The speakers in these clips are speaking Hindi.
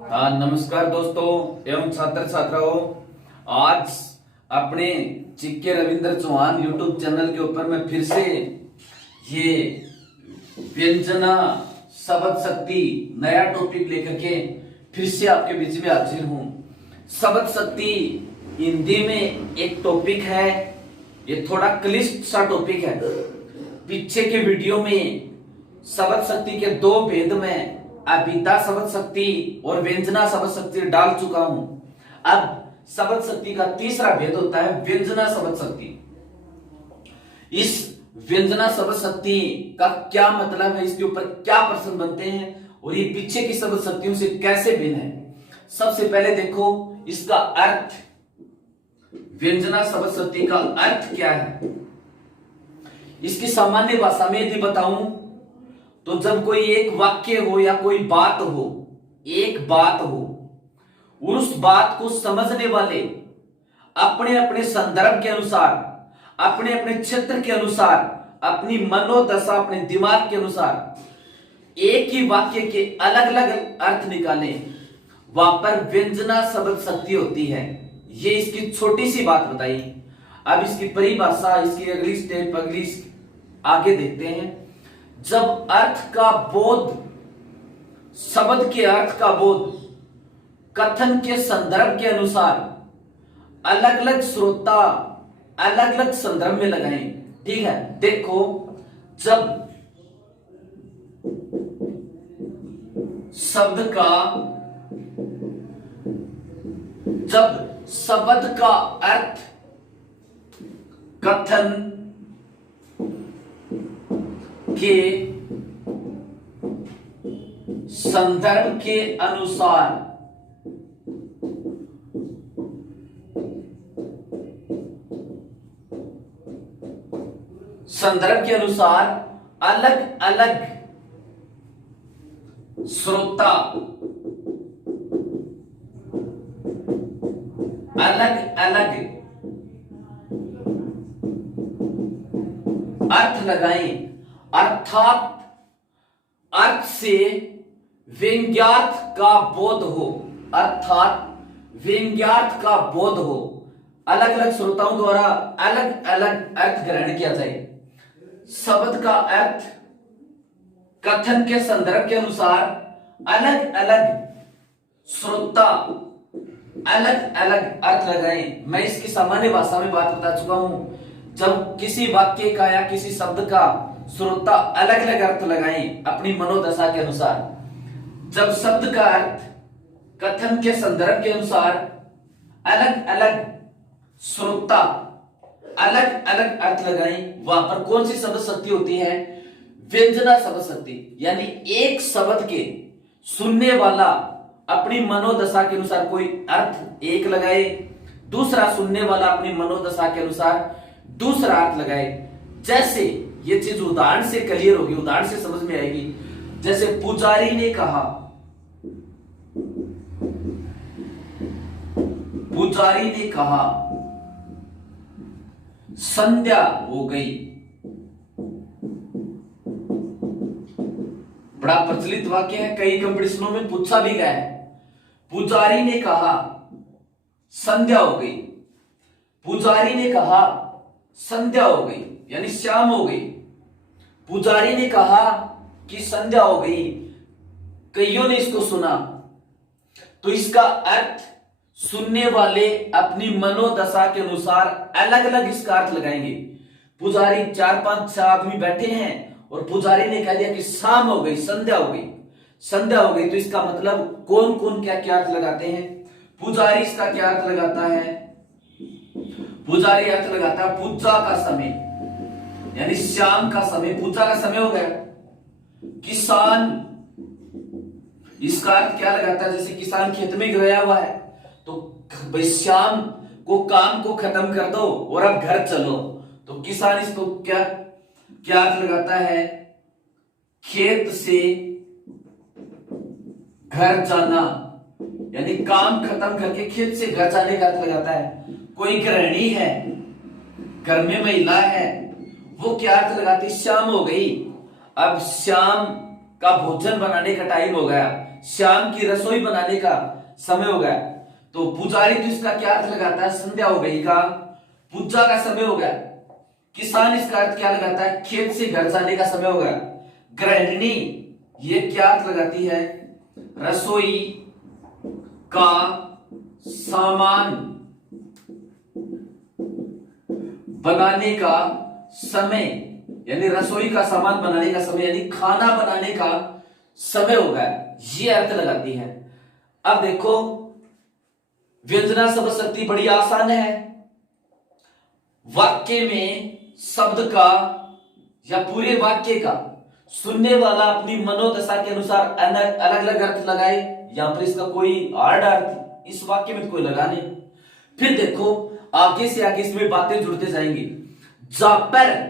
नमस्कार दोस्तों एवं छात्र छात्राओं। आज अपने चिक्के रविंद्र चौहान यूट्यूब चैनल के ऊपर मैं फिर से ये व्यंजना शब्द शक्ति नया टॉपिक लेकर के फिर से आपके बीच में हाजिर हूँ। शब्द शक्ति हिंदी में एक टॉपिक है, ये थोड़ा क्लिष्ट सा टॉपिक है। पीछे के वीडियो में शब्द शक्ति के दो भेद में अभिधा शब्द शक्ति और व्यंजना शब्द शक्ति डाल चुका हूं। अब शब्द शक्ति का तीसरा भेद होता है व्यंजना शब्द शक्ति। इस व्यंजना शब्द शक्ति का क्या मतलब है, इसके ऊपर क्या प्रश्न बनते हैं और ये पीछे की शब्द शक्तियों से कैसे भिन्न है। सबसे पहले देखो इसका अर्थ। व्यंजना शब्द शक्ति का अर्थ क्या है, इसकी सामान्य भाषा में यदि बताऊं तो जब कोई एक वाक्य हो या कोई बात हो, एक बात हो, उस बात को समझने वाले अपने अपने संदर्भ के अनुसार, अपने अपने क्षेत्र के अनुसार, अपनी मनोदशा, अपने दिमाग के अनुसार एक ही वाक्य के अलग अलग अर्थ निकालें, वहां पर व्यंजना शब्द शक्ति होती है। ये इसकी छोटी सी बात बताई। अब इसकी परिभाषा, इसकी अगली स्टेप, अगली आगे देखते हैं। जब अर्थ का बोध, शब्द के अर्थ का बोध कथन के संदर्भ के अनुसार अलग अलग श्रोता अलग अलग संदर्भ में लगाएं। ठीक है, देखो जब शब्द का अर्थ कथन के संदर्भ के अनुसार अलग अलग श्रोता अलग अलग अर्थ लगाएं। अर्थात अर्थ से व्यंग्यार्थ का बोध हो, अर्थात व्यंग्यार्थ का बोध हो। अलग अलग श्रोताओं द्वारा अलग अलग अर्थ ग्रहण किया जाए। शब्द का अर्थ कथन के संदर्भ के अनुसार अलग अलग श्रोता अलग अलग अर्थ लगाएं। मैं इसकी सामान्य भाषा में बात बता चुका हूं। जब किसी वाक्य का या किसी शब्द का श्रोता अलग अलग अर्थ लगाएं अपनी मनोदशा के अनुसार, जब शब्द का अर्थ कथन के संदर्भ के अनुसार अलग अलग श्रोता अलग अलग अर्थ लगाएं, वहां पर कौन सी शब्द शक्ति होती है? व्यंजना शब्द शक्ति। यानी एक शब्द के सुनने वाला अपनी मनोदशा के अनुसार कोई अर्थ एक लगाए, दूसरा सुनने वाला अपनी मनोदशा के अनुसार दूसरा अर्थ लगाए। जैसे ये चीज उदाहरण से क्लियर होगी, उदाहरण से समझ में आएगी। जैसे पुजारी ने कहा, पुजारी ने कहा संध्या हो गई। बड़ा प्रचलित वाक्य है, कई कंपटीशनों में पूछा भी गया है। पुजारी ने कहा संध्या हो गई। पुजारी ने कहा संध्या हो गई यानी शाम हो गई। पुजारी ने कहा कि संध्या हो गई, कईयों ने इसको सुना। तो इसका अर्थ सुनने वाले अपनी मनोदशा के अनुसार अलग अलग इसका अर्थ लगाएंगे। पुजारी 4-5 आदमी बैठे हैं और पुजारी ने कह दिया कि शाम हो गई, संध्या हो गई। संध्या हो गई तो इसका मतलब कौन कौन क्या क्या अर्थ लगाते हैं? पुजारी इसका क्या अर्थ लगाता है? पुजारी अर्थ लगाता है पूजा का समय, यानी शाम का समय, पूजा का समय हो गया। किसान इसका अर्थ क्या लगाता है? जैसे किसान खेत में गया हुआ है तो भाई शाम को काम को खत्म कर दो और अब घर चलो। तो किसान इसको क्या क्या अर्थ लगाता है? खेत से घर जाना, यानी काम खत्म करके खेत से घर जाने का अर्थ लगाता है। कोई गृहिणी है, घर में महिला है, वो क्या अर्थ लगाती? शाम हो गई, अब शाम का भोजन बनाने का टाइम हो गया, शाम की रसोई बनाने का समय हो गया। तो पुजारी तो इसका क्या अर्थ लगाता है, संध्या हो गई का, पूजा का समय हो गया। किसान इसका अर्थ क्या लगाता है, खेत से घर जाने का समय हो गया। गृहिणी ये क्या अर्थ लगाती है, रसोई का सामान बनाने का समय, यानी रसोई का सामान बनाने का समय, यानी खाना बनाने का समय हो गया, ये अर्थ लगाती है। अब देखो व्यंजना शब्द शक्ति बड़ी आसान है। वाक्य में शब्द का या पूरे वाक्य का सुनने वाला अपनी मनोदशा के अनुसार अलग अलग अर्थ लगाए। यहां पर इसका कोई हार्ड अर्थ इस वाक्य में कोई लगा नहीं। फिर देखो आगे से आगे इसमें बातें जुड़ते जाएंगी। जहां पर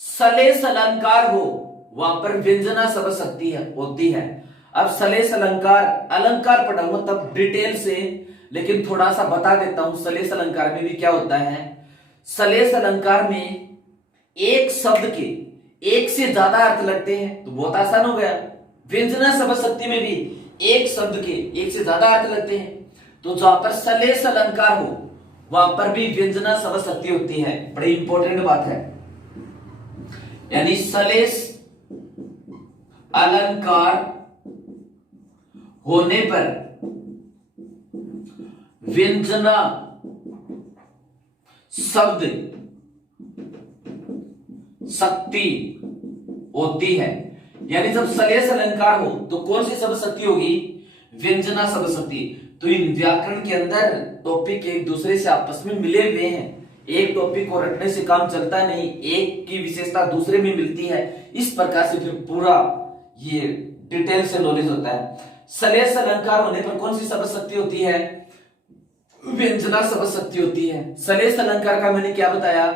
सलेस अलंकार हो वहां पर व्यंजना शब्द शक्ति होती है। अब सलेस अलंकार अलंकार पढ़ाऊंगा तब डिटेल से, लेकिन थोड़ा सा बता देता हूं सलेस अलंकार में भी क्या होता है। सलेस अलंकार में एक शब्द के एक से ज्यादा अर्थ लगते हैं, तो बहुत आसान हो गया। व्यंजना शब्द शक्ति में भी एक शब्द के एक से ज्यादा अर्थ लगते हैं, तो जहां पर सलेस अलंकार हो वहां पर भी व्यंजना शब्द शक्ति होती है। बड़ी इंपॉर्टेंट बात है, यानी सलेस अलंकार होने पर व्यंजना शब्द शक्ति होती है। यानी जब सलेस अलंकार हो तो कौन सी शब्द शक्ति होगी, व्यंजना शब्द शक्ति। तो इन व्याकरण के अंदर टॉपिक एक दूसरे से आपस में मिले हुए हैं। एक टॉपिक को रटने से काम चलता नहीं, एक की विशेषता दूसरे में मिलती है। इस प्रकार से फिर पूरा ये डिटेल से नॉलेज होता है। सलेस अलंकार होने पर कौन सी शब्द शक्ति होती है, व्यंजना शब्द शक्ति होती है। सलेस अलंकार का मैंने क्या बताया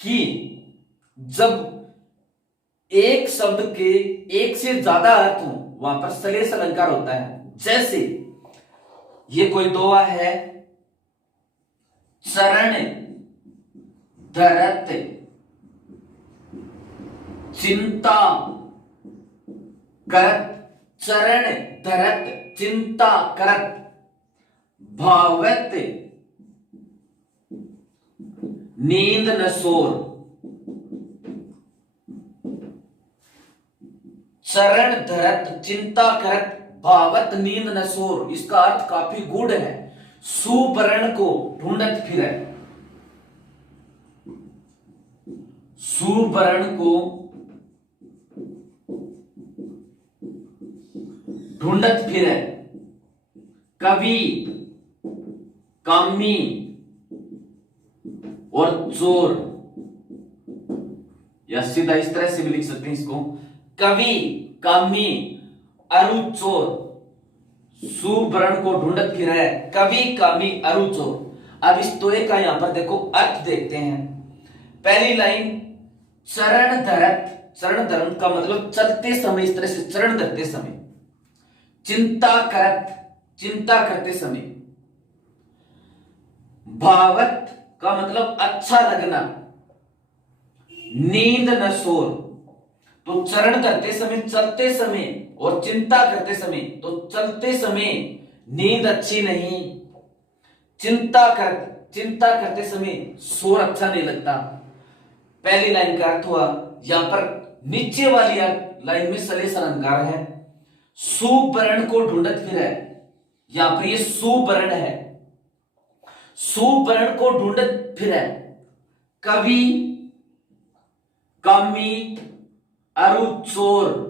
कि जब एक शब्द के एक से ज्यादा अर्थ हो वहां पर सलेस अलंकार होता है। जैसे ये कोई दोहा है, चरण धरत चिंता करत, चरण धरत चिंता करत भावत नींद न सोर। चरण धरत चिंता करत भावत नींद न सोर, इसका अर्थ काफी गूढ़ है। सुवर्ण को ढूंढत फिरे, सुवर्ण को ढूंढत फिरे कवि कामी और चोर, या सीधा इस तरह से भी लिख सकते हैं इसको, कवि कामी अरु चोर। सुवर्ण को ढूंढत फिरे कवि कामी अरु चोर। अब इस तोय का यहां पर देखो अर्थ देखते हैं। पहली लाइन चरण धरत, चरण धरत का मतलब चलते समय, इस तरह से चरण धरते समय। चिंता करत, चिंता करते समय। भावत का मतलब अच्छा लगना। नींद न सोर, तो चरण करते समय, चलते समय, और चिंता करते समय, तो चलते समय नींद अच्छी नहीं। चिंता करते समय शोर अच्छा नहीं लगता। पहली लाइन का अर्थ हुआ। यहां पर नीचे वाली लाइन में सलेस अलंकार है। सुवर्ण को ढूंढत फिरे, यहां पर ये सुवर्ण है। सुवर्ण को ढूंढत फिरे कवि कामी अरु चोर।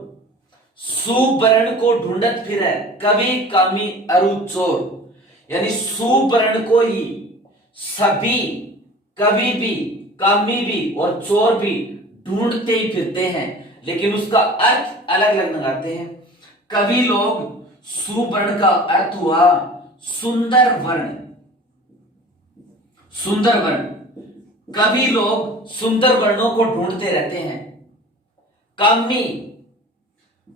सुवर्ण को ढूंढत फिरे कवि कामी अरु चोर, यानी सुवर्ण को ही सभी कवि भी, कामी भी और चोर भी ढूंढते ही फिरते हैं, लेकिन उसका अर्थ अलग अलग लगाते हैं। कवि लोग, सुवर्ण का अर्थ हुआ सुंदर वर्ण, सुंदर वर्ण। कवि लोग सुंदर वर्णों को ढूंढते रहते हैं। कामी,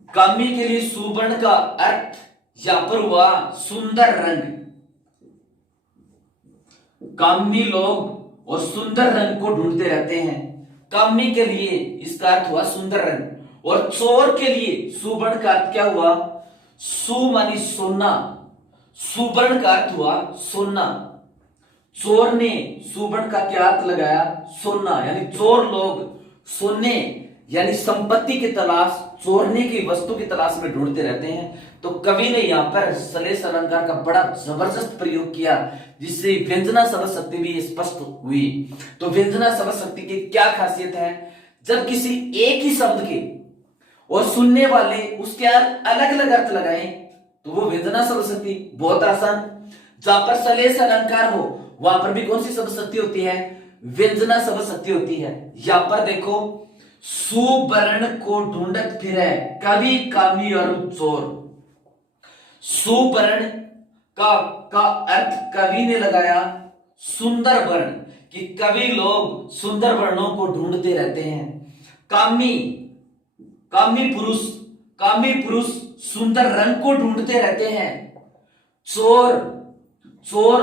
कामी के लिए सुवर्ण का अर्थ यहां पर हुआ सुंदर रंग। कामी लोग और सुंदर रंग को ढूंढते रहते हैं। कामी के लिए इसका अर्थ हुआ सुंदर रंग, और चोर के लिए सुवर्ण का अर्थ क्या हुआ, सु मानी सोना, सुवर्ण का अर्थ हुआ सोना। चोर ने सुवर्ण का क्या अर्थ लगाया? सोना। यानी चोर लोग सोने यानी संपत्ति की तलाश, चोरने की वस्तु की तलाश में ढूंढते रहते हैं। तो कवि ने यहाँ पर सलेस अलंकार का बड़ा जबरदस्त प्रयोग किया, जिससे व्यंजना शब्द शक्ति भी स्पष्ट हुई। तो व्यंजना शब्द शक्ति की क्या खासियत है? जब किसी एक ही शब्द के और सुनने वाले उसके अलग अलग अर्थ लगाएं तो वो व्यंजना शब्द शक्ति। बहुत आसान। जहां पर सलेस अलंकार हो वहां पर भी कौन सी शब्द शक्ति होती है? व्यंजना शब्द शक्ति होती है। यहां पर देखो, सुवर्ण को ढूंढत फिरे कवि कामी और चोर। सुवर्ण का अर्थ कवि ने लगाया सुंदर वर्ण, कि कवि लोग सुंदर वर्णों को ढूंढते रहते हैं। कामी पुरुष सुंदर रंग को ढूंढते रहते हैं। चोर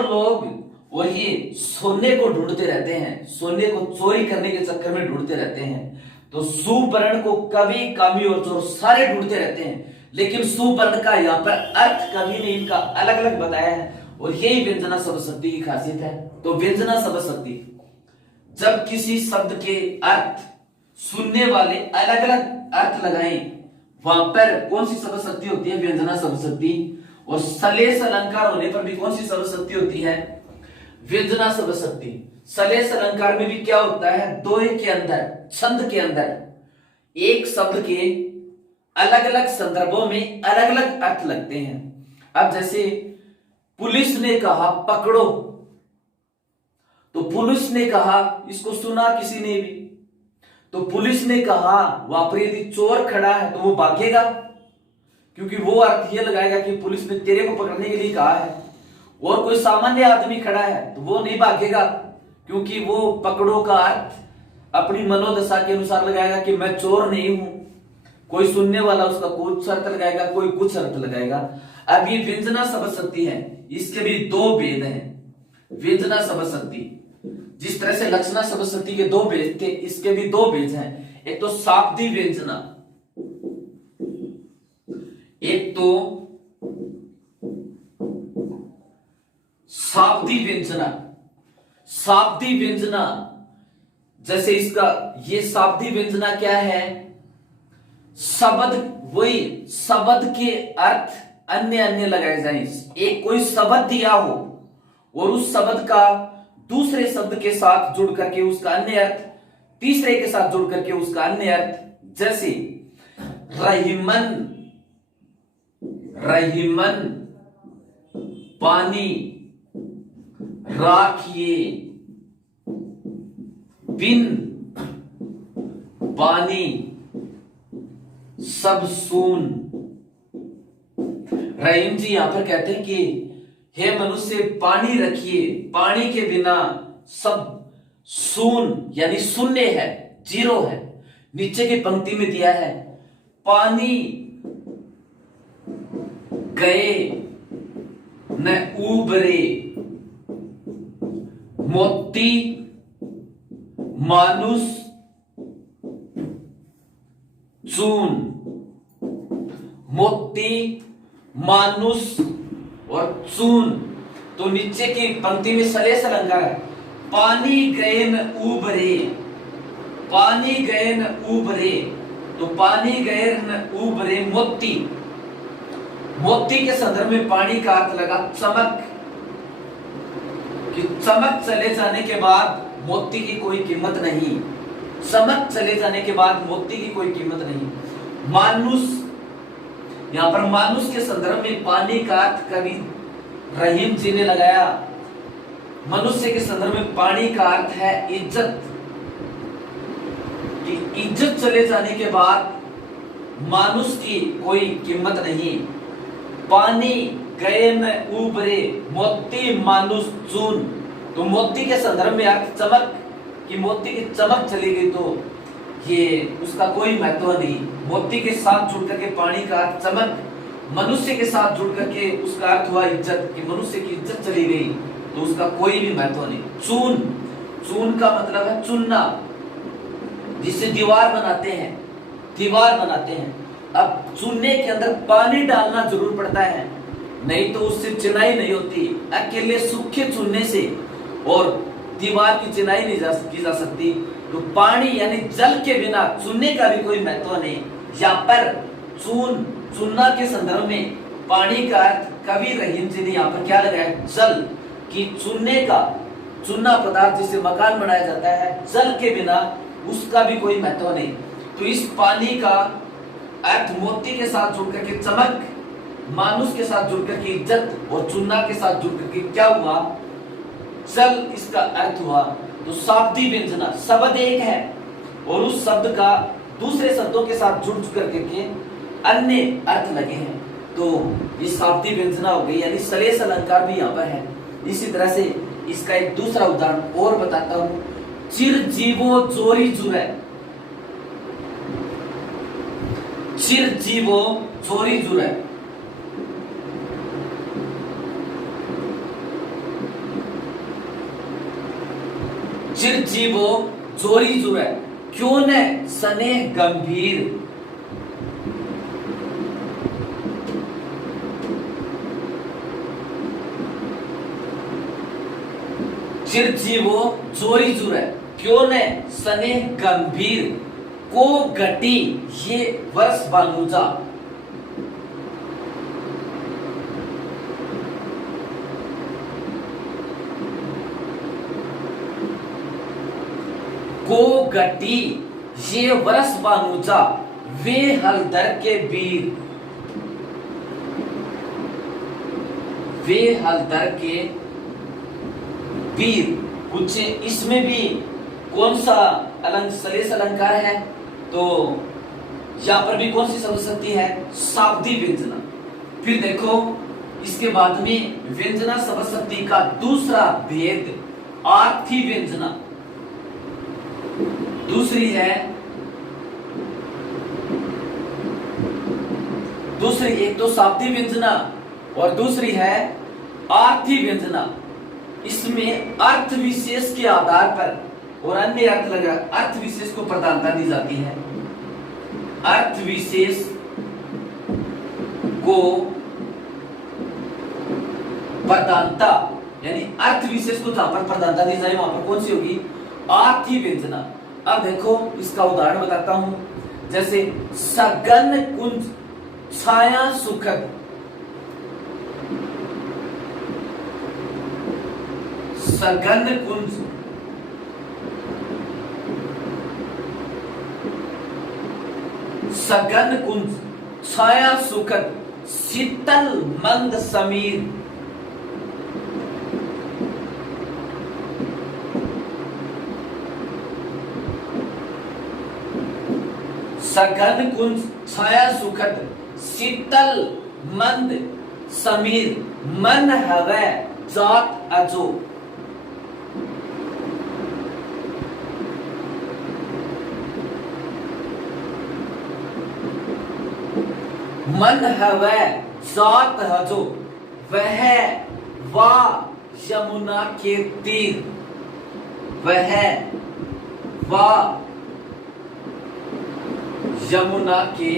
लोग और ये सोने को ढूंढते रहते हैं, सोने को चोरी करने के चक्कर में ढूंढते रहते हैं। तो सुवर्ण को कवि, कामी और चोर सारे ढूंढते रहते हैं, लेकिन सुवर्ण का यहाँ पर अर्थ कवि ने इनका अलग अलग बताया है, और यही व्यंजना शब्द शक्ति की खासियत है। तो व्यंजना शब्द शक्ति, जब किसी शब्द के अर्थ सुनने वाले अलग अलग अर्थ लगाएं वहां पर कौन सी शब्द शक्ति होती है? व्यंजना शब्द शक्ति। और सलेस अलंकार होने पर भी कौन सी शब्द शक्ति होती है? व्यंजना शब्द शक्ति। सलेस अलंकार में भी क्या होता है? दोहे के अंदर, छंद के अंदर एक शब्द के अलग अलग संदर्भों में अलग अलग अर्थ लगते हैं। अब जैसे पुलिस ने कहा पकड़ो, तो पुलिस ने कहा, इसको सुना किसी ने भी, तो पुलिस ने कहा, वहां पर यदि चोर खड़ा है तो वो भागेगा, क्योंकि वो अर्थ ये लगाएगा कि पुलिस ने तेरे को पकड़ने के लिए कहा है। और कोई सामान्य आदमी खड़ा है तो वो नहीं भागेगा, क्योंकि वो पकड़ो का अर्थ अपनी मनोदशा के अनुसार लगाएगा कि मैं चोर नहीं हूं। कोई सुनने वाला उसका कुछ अर्थ लगाएगा, कोई कुछ अर्थ लगाएगा। अब ये व्यंजना शब्द शक्ति है, इसके भी दो भेद हैं। व्यंजना शब्द शक्ति, जिस तरह से लक्षणा शब्द शक्ति के दो भेद थे, इसके भी दो भेद हैं। एक तो शाब्दी व्यंजना, एक तो शाब्दी व्यंजना। शाब्दी व्यंजना, जैसे इसका ये शाब्दी व्यंजना क्या है? शब्द, वही शब्द के अर्थ अन्य अन्य लगाए जाए। एक कोई शब्द दिया हो और उस शब्द का दूसरे शब्द के साथ जुड़ करके उसका अन्य अर्थ, तीसरे के साथ जुड़ करके उसका अन्य अर्थ। जैसे रहीमन पानी राखिए, बिन पानी सब सून। रहीम जी यहां पर कहते हैं कि हे मनुष्य पानी रखिए, पानी के बिना सब सून यानी शून्य है, जीरो है। नीचे की पंक्ति में दिया है पानी गए न उबरे, मोती मानुष चून। मोती, मानुष और चून। तो नीचे की पंक्ति में सलेस अलंकार है। पानी गए न उबरे, पानी गए न उबरे, तो पानी गए न उबरे मोती। मोती के संदर्भ में पानी का अर्थ लगा चमक, कि चमक चले जाने के बाद मोती की कोई कीमत नहीं। चमक चले जाने के बाद मोती की कोई कीमत नहीं। मानुष, यहां पर मानुष के संदर्भ में पानी का अर्थ कवि रहीम जी ने लगाया। मनुष्य के संदर्भ में पानी का अर्थ है इज्जत, कि इज्जत चले जाने के बाद मानुष की कोई कीमत नहीं। पानी गए न उबरे, मोती मानुष चून। तो मोती के संदर्भ में अर्थ चमक, कि मोती की चमक चली गई तो ये उसका कोई महत्व नहीं। मोती के साथ जुड़ करके पानी का अर्थ चमक, मनुष्य के साथ जुड़ करके उसका अर्थ हुआ इज्जत, कि मनुष्य की इज्जत चली गई तो उसका कोई भी महत्व नहीं। चून, चून का मतलब है चुनना, जिससे दीवार बनाते हैं, दीवार बनाते हैं। अब चूने के अंदर पानी डालना जरूर पड़ता है, नहीं तो उससे चिनाई नहीं होती। अकेले सूखे चूने से और दीवार की चिनाई नहीं की जा सकती। तो पानी यानी जल के बिना चूने का भी कोई महत्व नहीं। यहाँ पर चूना के संदर्भ में पानी का अर्थ कवि रहीम जी ने यहाँ पर क्या लगाया, जल की। चूने का चूना पदार्थ जिससे मकान बनाया जाता है, जल के बिना उसका भी कोई महत्व नहीं। तो इस पानी का अर्थ मोती के साथ जुड़ करके चमक, मानुष के साथ जुड़ करके इज्जत, और चूना के साथ जुड़ करके क्या हुआ, जल इसका अर्थ हुआ। तो शाब्दी व्यंजना शब्द एक है और उस शब्द का दूसरे शब्दों के साथ जुड़ करके अन्य अर्थ लगे हैं, तो ये शाब्दी व्यंजना हो गई, यानी सलेस अलंकार भी यहाँ पर है। इसी तरह से इसका एक दूसरा उदाहरण और बताता हूं, चिरजीवो चोरी जुरे, चिरजीवो चोरी जुरे। चिरजीवो चोरी जुरे, क्यों ने स्नेह गंभीर। चिरजीवो चोरी जुरे, क्यों ने स्नेह गंभीर। को घटी ये वर्ष बानुजा, को घटी ये वर्ष बानुजा, वे हलदर के वीर, वे हलदर के वीर। कुछ इसमें भी कौन सा सलेस अलंकार है, तो यहां पर भी कौन सी शब्द शक्ति है, शाब्दी व्यंजना। फिर देखो इसके बाद में व्यंजना शब्द शक्ति का दूसरा भेद आर्थी व्यंजना। दूसरी है, दूसरी एक तो शाब्दी व्यंजना और दूसरी है आर्थी व्यंजना। इसमें अर्थ विशेष के आधार पर और अन्य अर्थ लगा, अर्थ विशेष को प्रधानता दी जाती है। अर्थ विशेष को प्रधानता, यानी अर्थ विशेष को जहां पर प्रधानता दी जाए वहां पर कौन सी होगी, आर्थी व्यंजना। अब देखो इसका उदाहरण बताता हूं, जैसे सघन कुंज छाया सुखद, सघन कुंज, सघन कुंज छाया सुखद, शीतल मंद समीर। सघन कुंज छाया सुखद, शीतल मंद समीर, मन हवे जात अजो। मन हवे जात हजो, वह वा यमुना के तीर, वह वा यमुना के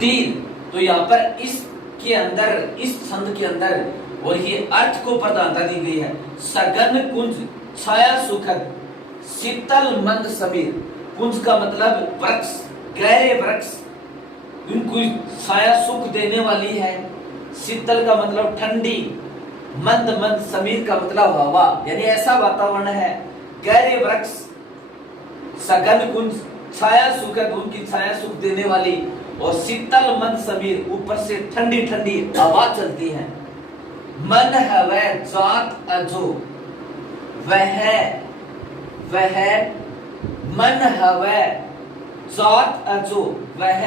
तीर। तो यहां पर इसके अंदर, इस छंद के अंदर और ये अर्थ को प्रधानता दी गई है। सघन कुंज छाया सुखद, शीतल मंद समीर। कुंज का मतलब वृक्ष, गहरे वृक्ष, उनको छाया सुख देने वाली है। शीतल का मतलब ठंडी, मंद मंद समीर का मतलब हवा, यानी ऐसा वातावरण है, गहरे वृक्ष, सघन कुंज छाया सुखद, उनकी छाया सुख देने वाली, और शीतल मंद समीर, ऊपर से ठंडी ठंडी हवा चलती है। मन हवे जात अजो, वह मन हवे जात अजो, वह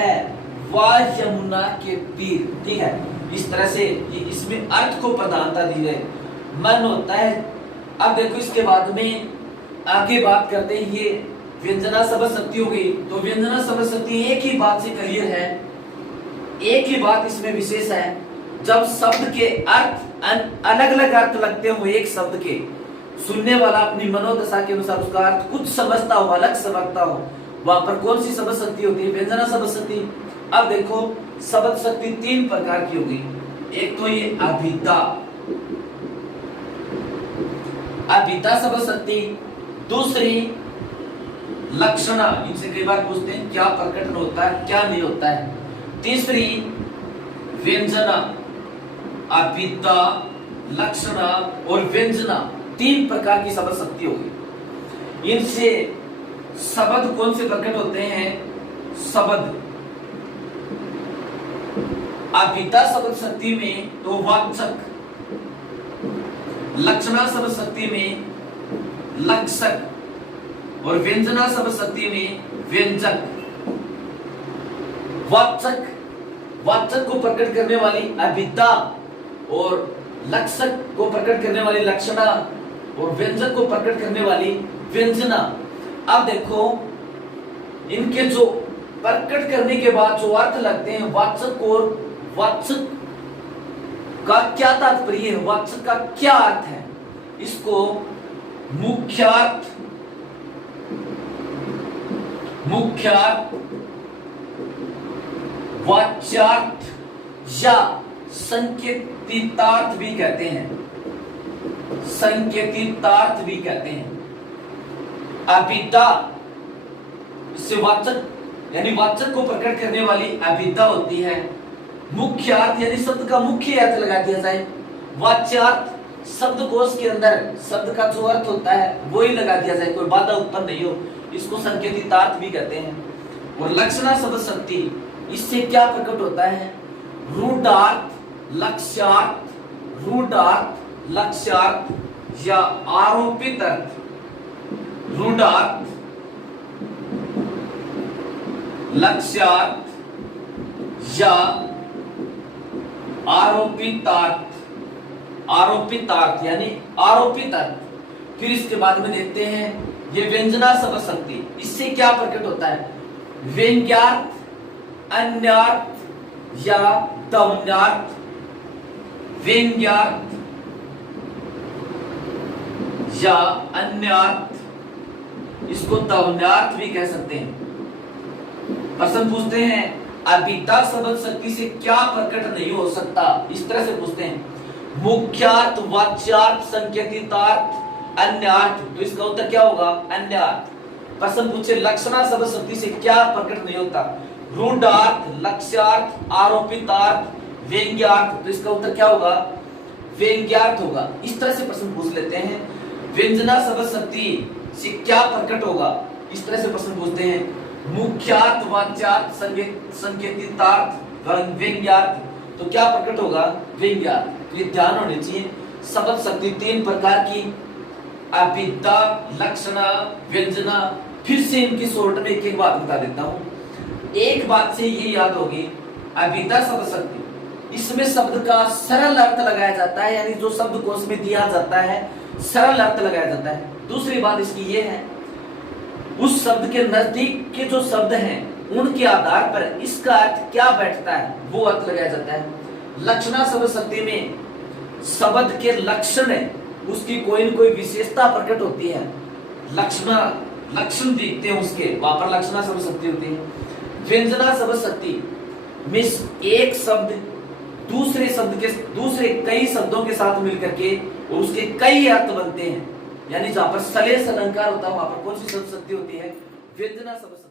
वाह यमुना के तीर। ठीक है, इस तरह से ये इसमें अर्थ को प्रधानता दी है, मन होता है। अब देखो इसके बाद में आगे बात करते हैं, ये व्यंजना शब्द शक्ति हो गई। तो व्यंजना शब्द शक्ति एक ही बात से क्लियर है, एक ही बात इसमें विशेष है, जब शब्द के अर्थ अलग अलग अर्थ लगते हो, एक शब्द के, सुनने वाला अपनी मनोदशा के अनुसार उसका अर्थ कुछ समझता हो, अलग समझता हो, वहां पर कौन सी शब्द शक्ति होती है? व्यंजना शब्द शक्ति। अब देखो शब्द शक्ति तीन प्रकार की होगी। एक तो ये अभिधा, अभिधा शब्द शक्ति, दूसरी लक्षणा, इनसे कई बार पूछते हैं क्या प्रकटन होता है क्या नहीं होता है, तीसरी व्यंजना। अभिधा, लक्षणा और व्यंजना तीन प्रकार की शब्द शक्ति होगी। इनसे शब्द कौन से प्रकट होते हैं? शब्द अभिधा शब्द शक्ति में तो वाचक, लक्षणा शब्द शक्ति में लक्षक और व्यंजना शब्द शक्ति में व्यंजक। वाचक, वाचक को प्रकट करने वाली अभिधा और लक्षक को प्रकट करने वाली लक्षणा और व्यंजक को प्रकट करने वाली व्यंजना। अब देखो इनके जो प्रकट करने के बाद जो अर्थ लगते हैं वाचक और वाचक का क्या तात्पर्य है, वाचक का क्या अर्थ है, इसको मुख्यार्थ, मुख्यार्थ, वाच्यार्थ या संकेतितार्थ भी कहते हैं, संकेतितार्थ भी कहते हैं। अभिधा से वाचक यानी वाचक को प्रकट करने वाली अभिधा होती है। मुख्यार्थ यानी शब्द का मुख्य अर्थ लगा दिया जाए। वाच्यार्थ शब्दकोश के अंदर शब्द का जो अर्थ होता है वो ही लगा दिया जाए, कोई बाधा उत्पन्न नहीं हो, इसको संकेतितार्थ भी कहते हैं। और लक्षणा शब्द शक्ति, इससे क्या प्रकट होता है? रूढ़ार्थ, लक्ष्यार्थ, रूढ़ार्थ, लक्ष्यार्थ या आरोपित अर्थ। रूढ़ार्थ, लक्ष्यार्थ या आरोपितार्थ, आरोपितार्थ यानी आरोपित अर्थ। फिर इसके बाद में देखते हैं ये व्यंजना शब्द शक्ति, इससे क्या प्रकट होता है? व्यंग्यार्थ, अन्यार्थ या दौन्यार्थ। व्यंग्यार्थ या अन्यार्थ, इसको दौन्यार्थ भी कह सकते हैं। प्रश्न पूछते हैं अभिधा शब्द शक्ति से क्या प्रकट नहीं हो सकता, इस तरह से पूछते हैं। मुख्यार्थ, वाच्यार्थ, संकेतितार्थ, अन्यार्थ, तो इसका उत्तर क्या होगा? अन्यार्थ। प्रश्न पूछे लक्षणा शब्द शक्ति से क्या प्रकट नहीं होता? रूढ़ार्थ, लक्ष्यार्थ, आरोपितार्थ, व्यंग्यार्थ, तो इसका उत्तर क्या होगा? व्यंग्यार्थ होगा। इस तरह से प्रश्न पूछ लेते हैं। व्यंजना शब्द शक्ति से क्या प्रकट होगा, इस तरह से प्रश्न पूछते हैं। मुख्यार्थ, वाच्यार्थ, संकेतितार्थ, व्यंग्यार्थ, तो क्या प्रकट होगा? व्यंग्यार्थ। तो ये ध्यान होने चाहिए। शब्द शक्ति तीन प्रकार की, अभिधा, लक्षणा, व्यंजना। फिर से इनकी शॉर्ट में एक एक बात बता देता हूं। एक बात से ये याद होगी, अभिधा शब्द शक्ति, इसमें शब्द का सरल अर्थ लगाया जाता है, यानी जो शब्द कोश में दिया जाता है सरल अर्थ लगाया जाता है। दूसरी बात इसकी ये है, उस शब्द के नजदीक के जो शब्द हैं उनके आधार पर इसका अर्थ क्या बैठता है वो अर्थ लगाया जाता है। लक्षणा शब्द शक्ति में शब्द के लक्षण है, उसकी कोई न कोई विशेषता प्रकट होती है, लक्षण दिखते हैं उसके, वहां पर लक्षणा शब्द शक्ति होती है। व्यंजना शब्द शक्ति में एक शब्द दूसरे कई शब्दों के साथ मिलकर के और उसके कई अर्थ बनते हैं, यानी जहां पर सलेस अलंकार होता है वहां पर कौन सी शब्द शक्ति होती है? व्यंजना शब्द।